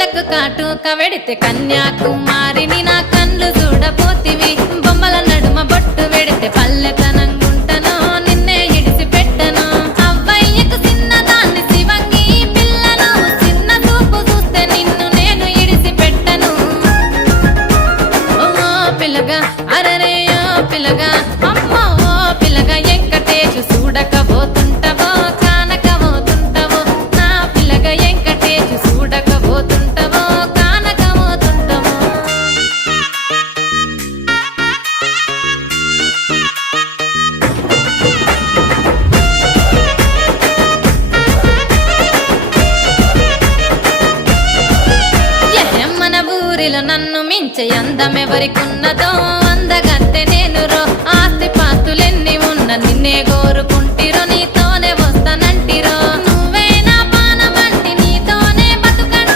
కండ్లకు కాటుక వెడితే కన్యాకుమారిని నా కండ్లు చూడపోతివి బొమ్మల నడుమ బొట్టు వెడితే పల్లెతనంగుంటను నిన్నే ఇడిసి పెట్టను అవ్వయ్యకు చిన్నదాన్ని శివంగి పిల్లను చిన్న చూపు చూస్తే నిన్ను నేను ఇడిసి పెట్టను ఓ పిల్లగా అరరే ఓ పిల్లగా అమ్మో ఓ పిల్లగా వెంకటేశు చూడకపోతుంటవో కానకపోతుంటవో నా పిల్లగా వెంకటేశు చూడకపోతుంటవో కానకపోతుంటవో మన ఊరిలో నన్ను మించే అందమెవరికున్నదో అందగత్తె నేను రో ఆస్తి పాస్తులెన్ని ఉన్న నిన్నే కోరుకుంటా